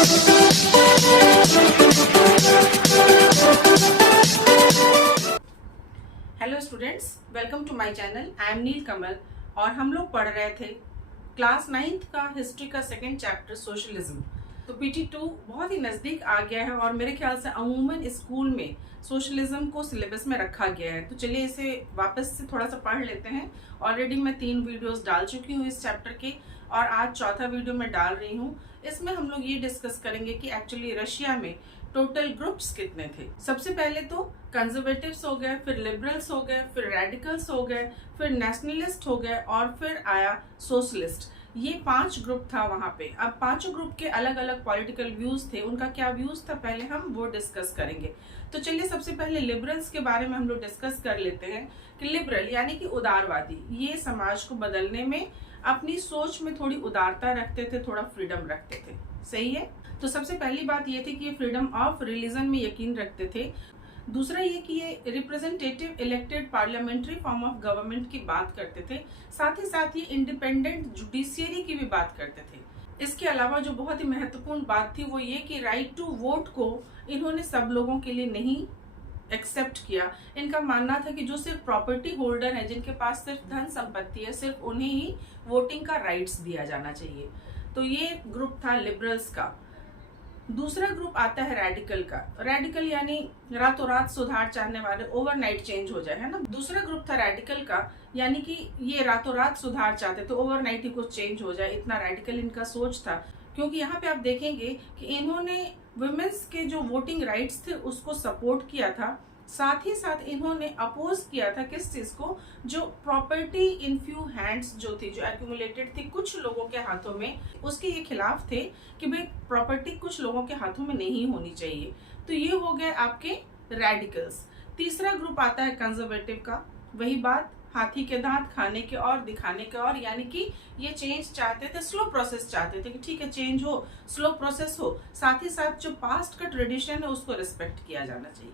Hello students, welcome to my channel. I am Neel Kamal और हम लोग पढ़ रहे थे क्लास 9th का हिस्ट्री का सेकंड चैप्टर सोशलिज्म। तो PT2 बहुत ही नज़दीक आ गया है और मेरे ख्याल से अमूमन स्कूल में सोशलिज्म को सिलेबस में रखा गया है। तो चलिए इसे वापस से थोड़ा सा पढ़ लेते हैं। ऑलरेडी मैं 3 वीडियोस डाल चुकी हूँ इस चैप्टर के और आज चौथा वीडियो मैं डाल रही हूँ। इसमें हम लोग ये डिस्कस करेंगे कि एक्चुअली रशिया में टोटल ग्रुप्स कितने थे। सबसे पहले तो कंजर्वेटिव्स हो गए, फिर लिबरल्स हो गए, फिर रेडिकल्स हो गए, फिर नेशनलिस्ट हो गए और फिर आया सोशलिस्ट। ये 5 ग्रुप था वहां पे। अब पांचों ग्रुप के अलग अलग पॉलिटिकल व्यूज थे। उनका क्या व्यूज था पहले हम वो डिस्कस करेंगे। तो चलिए सबसे पहले लिबरल्स के बारे में हम लोग डिस्कस कर लेते हैं कि लिबरल यानी कि उदारवादी, ये समाज को बदलने में अपनी सोच में थोड़ी उदारता रखते थे, थोड़ा फ्रीडम रखते थे। सही है। तो सबसे पहली बात ये थी कि ये फ्रीडम ऑफ रिलीजन में यकीन रखते थे। दूसरा ये कि ये representative elected parliamentary form of government की बात करते थे। साथ ही साथ ये इंडिपेंडेंट जुडिशियरी की भी बात करते थे। इसके अलावा जो बहुत ही महत्वपूर्ण बात थी वो ये कि राइट टू वोट को इन्होंने सब लोगों के लिए नहीं एक्सेप्ट किया। इनका मानना था कि जो सिर्फ प्रॉपर्टी होल्डर है, जिनके पास सिर्फ धन संपत्ति है, सिर्फ उन्हें ही वोटिंग का राइट्स दिया जाना चाहिए। तो ये ग्रुप था लिबरल्स का। दूसरा ग्रुप आता है रेडिकल का। रेडिकल यानी रातों रात सुधार चाहने वाले, ओवरनाइट चेंज हो जाए, है ना। दूसरा ग्रुप था रेडिकल का, यानी कि ये रातों रात सुधार चाहते थे, ओवरनाइट ही कुछ चेंज हो जाए, इतना रेडिकल इनका सोच था। क्योंकि यहाँ पे आप देखेंगे कि इन्होंने वुमेन्स के जो वोटिंग राइट्स थे उसको सपोर्ट किया था। साथ ही साथ इन्होंने अपोज किया था किस चीज को, जो प्रॉपर्टी इन फ्यू हैंड्स जो थी, जो एक्यूमुलेटेड थी कुछ लोगों के हाथों में, उसके ये खिलाफ थे कि भाई प्रॉपर्टी कुछ लोगों के हाथों में नहीं होनी चाहिए। तो ये हो गए आपके रेडिकल्स। तीसरा ग्रुप आता है कंजर्वेटिव का। वही बात, हाथी के दांत खाने के और दिखाने के और, यानी कि ये चेंज चाहते थे, स्लो प्रोसेस चाहते थे कि ठीक है चेंज हो, स्लो प्रोसेस हो, साथ ही साथ जो पास्ट का ट्रेडिशन है उसको रिस्पेक्ट किया जाना चाहिए।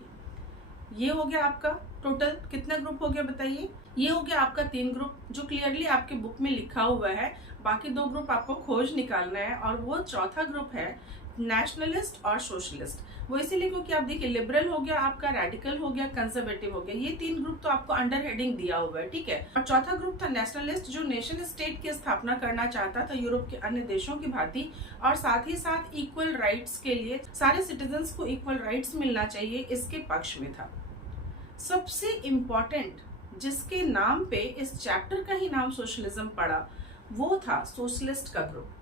ये हो गया आपका टोटल कितना ग्रुप हो गया बताइए। ये हो गया आपका 3 ग्रुप जो क्लियरली आपके बुक में लिखा हुआ है। बाकी 2 ग्रुप आपको खोज निकालना है और वो चौथा ग्रुप है नेशनलिस्ट और सोशलिस्ट। वो इसीलिए क्योंकि आप देखिए लिबरल हो गया आपका, रेडिकल हो गया, कंजर्वेटिव हो गया, ये 3 ग्रुप तो आपको अंडर हेडिंग दिया हुआ है, ठीक है। और चौथा ग्रुप था नेशनलिस्ट, जो नेशन स्टेट की स्थापना करना चाहता था यूरोप के अन्य देशों की भांति, और साथ ही साथ इक्वल राइट्स के लिए, सारे सिटीजन्स को इक्वल राइट्स मिलना चाहिए, इसके पक्ष में था। सबसे इम्पोर्टेंट जिसके नाम पे इस चैप्टर का ही नाम सोशलिज्म पड़ा वो था सोशलिस्ट का ग्रुप।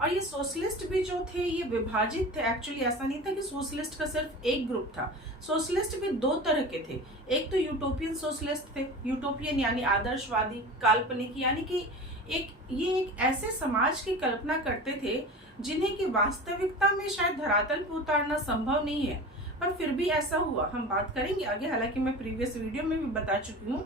और ये सोशलिस्ट भी जो थे ये विभाजित थे। एक्चुअली ऐसा नहीं था कि सोशलिस्ट का सिर्फ एक ग्रुप था। सोशलिस्ट भी 2 तरह के थे। एक तो यूटोपियन सोशलिस्ट थे। यूटोपियन यानी आदर्शवादी, काल्पनिक, यानी कि एक ऐसे समाज की कल्पना करते थे जिन्हें कि वास्तविकता में शायद धरातल पर उतारना संभव नहीं है, पर फिर भी ऐसा हुआ। हम बात करेंगे आगे, हालांकि मैं प्रीवियस वीडियो में भी बता चुकी हूँ,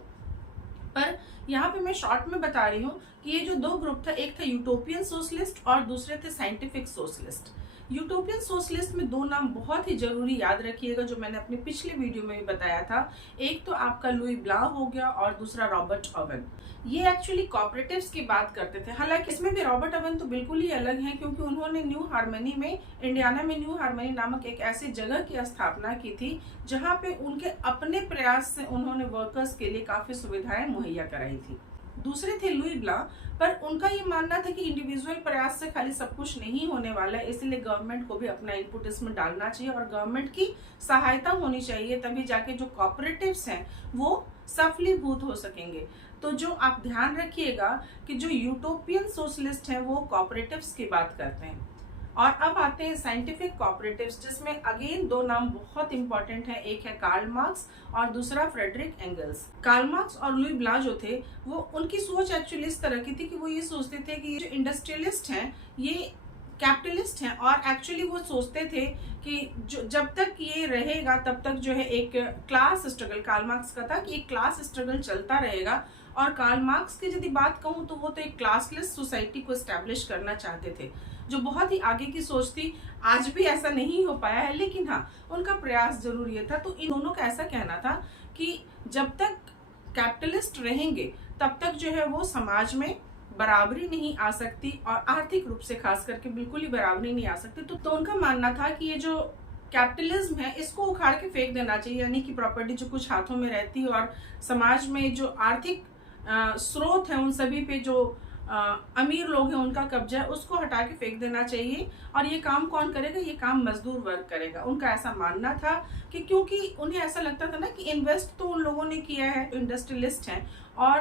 पर यहाँ पे मैं शॉर्ट में बता रही हूँ कि ये जो 2 ग्रुप था, एक था यूटोपियन सोशलिस्ट और दूसरे थे साइंटिफिक सोशलिस्ट। यूटोपियन सोशलिस्ट में 2 नाम बहुत ही जरूरी याद रखिएगा जो मैंने अपने पिछले वीडियो में भी बताया था। एक तो आपका लुई ब्लां हो गया और दूसरा रॉबर्ट ओवन। ये एक्चुअली कॉपरेटिव्स की बात करते थे। हालांकि इसमें भी रॉबर्ट ओवन तो बिल्कुल ही अलग है, क्योंकि उन्होंने न्यू हार्मनी में, इंडियाना में न्यू हार्मनी नामक एक ऐसी जगह की स्थापना की थी जहां पे उनके अपने प्रयास से उन्होंने वर्कर्स के लिए काफी सुविधाएं मुहैया कराई थी। दूसरे थे लुई ब्लां, पर उनका ये मानना था कि इंडिविजुअल प्रयास से खाली सब कुछ नहीं होने वाला है, इसलिए गवर्नमेंट को भी अपना इनपुट इसमें डालना चाहिए और गवर्नमेंट की सहायता होनी चाहिए, तभी जाके जो कॉपरेटिव्स हैं वो सफलीभूत हो सकेंगे। तो जो आप ध्यान रखिएगा कि जो यूटोपियन सोशलिस्ट हैं वो कॉपरेटिव्स की बात करते हैं। और अब आते हैं साइंटिफिक कॉपरेटिव्स, जिसमें अगेन 2 नाम बहुत इंपॉर्टेंट है। एक है कार्ल मार्क्स और दूसरा फ्रेडरिक एंगल्स। कार्ल मार्क्स और लुई ब्लां जो थे वो, उनकी सोच एक्चुअली इस तरह की थी कि वो ये सोचते थे कि जो इंडस्ट्रियलिस्ट हैं ये कैपिटलिस्ट हैं, और एक्चुअली वो सोचते थे कि जो जब तक ये रहेगा तब तक जो है एक क्लास स्ट्रगल, कार्ल मार्क्स का था कि एक क्लास स्ट्रगल चलता रहेगा। और कार्ल मार्क्स की यदि बात कहूँ तो वो तो एक क्लासलेस सोसाइटी को एस्टैब्लिश करना चाहते थे, जो बहुत ही आगे की सोच थी। आज भी ऐसा नहीं हो पाया है, लेकिन हाँ उनका प्रयास जरूर ये था। तो इन दोनों का ऐसा कहना था कि जब तक कैपिटलिस्ट रहेंगे तब तक जो है वो समाज में बराबरी नहीं आ सकती और आर्थिक रूप से खास करके बिल्कुल ही बराबरी नहीं आ सकती। तो उनका मानना था कि ये जो कैपिटलिज्म है इसको उखाड़ के फेंक देना चाहिए, यानी कि प्रॉपर्टी जो कुछ हाथों में रहती है और समाज में जो आर्थिक स्रोत है उन सभी पे जो अमीर लोग हैं उनका कब्जा है उसको हटा के फेंक देना चाहिए। और ये काम कौन करेगा? ये काम मजदूर वर्ग करेगा। उनका ऐसा मानना था कि क्योंकि उन्हें ऐसा लगता था ना कि इन्वेस्ट तो उन लोगों ने किया है, इंडस्ट्रियलिस्ट हैं और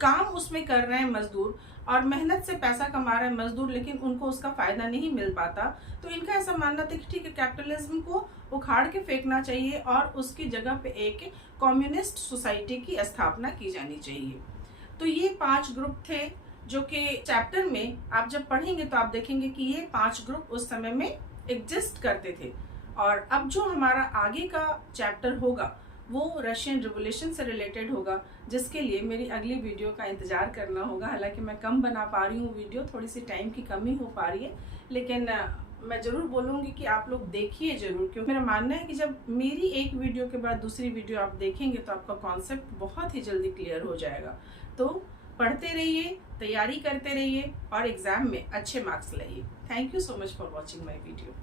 काम उसमें कर रहे हैं मजदूर और मेहनत से पैसा कमा रहे हैं मजदूर, लेकिन उनको उसका फायदा नहीं मिल पाता। तो इनका ऐसा मानना था कि ठीक है, कैपिटलिज्म को उखाड़ के फेंकना चाहिए और उसकी जगह पे एक कम्युनिस्ट सोसाइटी की स्थापना की जानी चाहिए। तो ये 5 ग्रुप थे जो कि चैप्टर में आप जब पढ़ेंगे तो आप देखेंगे कि ये 5 ग्रुप उस समय में एग्जिस्ट करते थे। और अब जो हमारा आगे का चैप्टर होगा वो रशियन रिवॉल्यूशन से रिलेटेड होगा, जिसके लिए मेरी अगली वीडियो का इंतज़ार करना होगा। हालांकि मैं कम बना पा रही हूँ वीडियो, थोड़ी सी टाइम की कमी हो पा रही है, लेकिन मैं ज़रूर बोलूँगी कि आप लोग देखिए ज़रूर, क्योंकि मेरा मानना है कि जब मेरी एक वीडियो के बाद दूसरी वीडियो आप देखेंगे तो आपका कॉन्सेप्ट बहुत ही जल्दी क्लियर हो जाएगा। तो पढ़ते रहिए, तैयारी करते रहिए और एग्ज़ाम में अच्छे मार्क्स लाइए। Thank you so much for watching my video.